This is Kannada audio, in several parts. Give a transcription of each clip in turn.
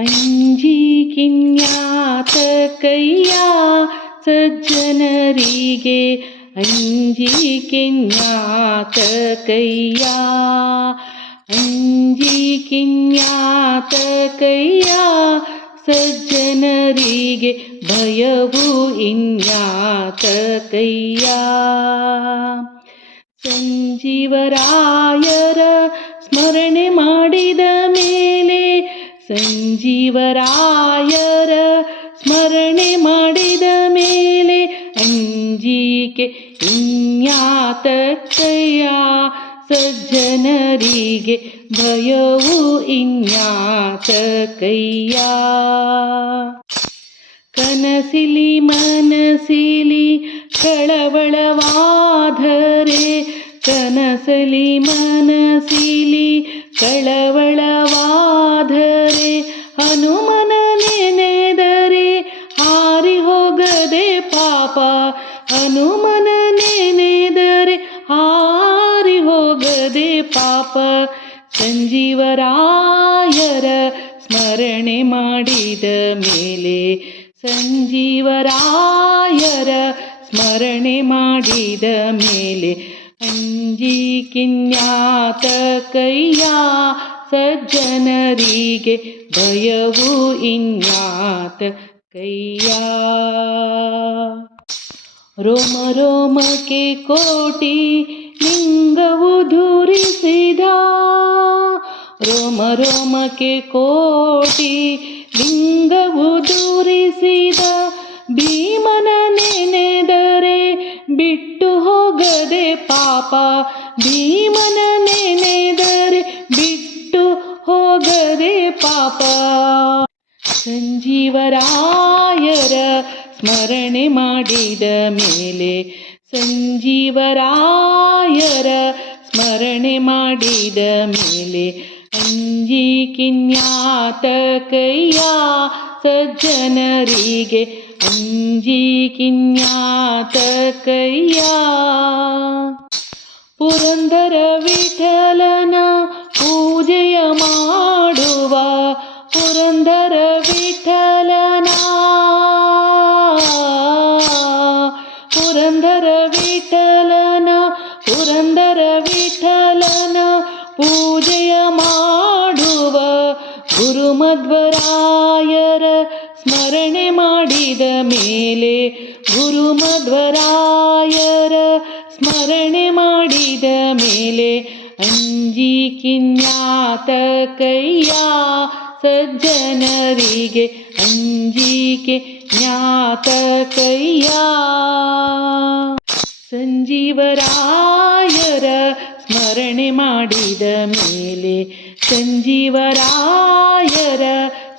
ಅಂಜಿಕಿನ್ಯಾತ ಕೈಯ ಸಜ್ಜನರಿಗೆ ಅಂಜಿಕಿನ್ಯಾತ ಕೈಯ ಅಂಜಿಕಿನ್ಯಾತ ಕೈಯ ಸಜ್ಜನರಿಗೆ ಭಯವು ಇನ್ಯಾತ ಕೈಯ ಸಂಜೀವರಾಯರ ಸ್ಮರಣೆ ಮಾಡಿದ ಮೇಲೆ ಸಂಜೀವರಾಯರ ಸ್ಮರಣೆ ಮಾಡಿದ ಮೇಲೆ ಅಂಜಿಕೆ ಇನ್ಯಾತಕ್ಕಯ್ಯ ಸಜ್ಜನರಿಗೆ ಭಯವು ಇನ್ಯಾತಕ್ಕಯ್ಯ ಕನಸಿಲಿ ಮನಸಿಲಿ ಕಳವಳವಾದರೆ ಕನಸಲಿ ಮನಸಿಲಿ ಕಳವಳವಾದರೆ ಹನುಮನ ನೆನೆದರೆ ಹಾರಿ ಹೋಗದೆ ಪಾಪ ಹನುಮನ ನೆನೆದರೆ ಹಾರಿ ಹೋಗದೆ ಪಾಪ ಸಂಜೀವರಾಯರ ಸ್ಮರಣೆ ಮಾಡಿದ ಮೇಲೆ ಸಂಜೀವರಾಯರ ಸ್ಮರಣೆ ಮಾಡಿದ ಮೇಲೆ ಅಂಜಿಕಿನ್ಯಾತ ಕೈಯ ಸಜ್ಜನರಿಗೆ ಭಯವು ಇನ್ಯಾತ ಕೈಯ ರೋಮ ರೋಮಕ್ಕೆ ಕೋಟಿ ಲಿಂಗವು ಧೂರಿಸಿದ ರೋಮ ರೋಮಕ್ಕೆ ಕೋಟಿ ಲಿಂಗವು ಧೂರಿಸಿದ ಭೀಮನ ನೆನೆದರೆ ಬಿಟ್ಟು ಹೋಗದೆ ಪಾಪ ಭೀಮನ ನೆನೆದರೆ ಬಿಟ್ಟು ಹೋಗದೆ ಪಾಪ ಸಂಜೀವರಾಯರ ಸ್ಮರಣೆ ಮಾಡಿದ ಮೇಲೆ ಸಂಜೀವರಾಯರ ಸ್ಮರಣೆ ಮಾಡಿದ ಮೇಲೆ ಅಂಜಿಕಿನ್ಯಾತ ಕೈಯ ಸಜ್ಜನರಿಗೆ ಅಂಜಿಕಿನ್ಯಾತ ಕೈಯ ಪುರಂದರ ವಿಠಲನ ಪೂಜೆಯ ಮಾಡುವ ಪುರಂದರ ವಿಠಲನ ಪುರಂದರ ವಿಠಲನ ಪುರಂದರ ವಿಠಲನ ಪೂಜೆಯ ಮಾಡುವ ಗುರುಮಧ್ವರಾಯರ ಸ್ಮರಣೆ ಮಾಡಿದ ಮೇಲೆ ಗುರುಮಧ್ವರಾಯರ ಸ್ಮರಣೆ ಮಾಡಿದ ಮೇಲೆ ಅಂಜಿಕಿನ್ಯಾತ ಕೈಯ ಸಜ್ಜನರಿಗೆ ಅಂಜಿಕೆ ಜ್ಞಾತ ಕೈಯ ಸಂಜೀವರಾಯರ ಸ್ಮರಣೆ ಮಾಡಿದ ಮೇಲೆ ಸಂಜೀವರಾಯರ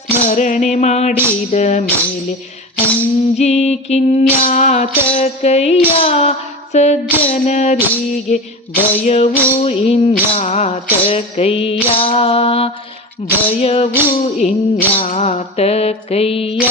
ಸ್ಮರಣೆ ಮಾಡಿದ ಮೇಲೆ ಅಂಜಿಕಿನ್ಯಾತ ಕೈಯ ಸಜ್ಜನರಿಗೆ ಭಯವು ಇನ್ಯಾತ ಕೈಯ ಭಯವು ಇನ್ಯಾತ ಕೈಯ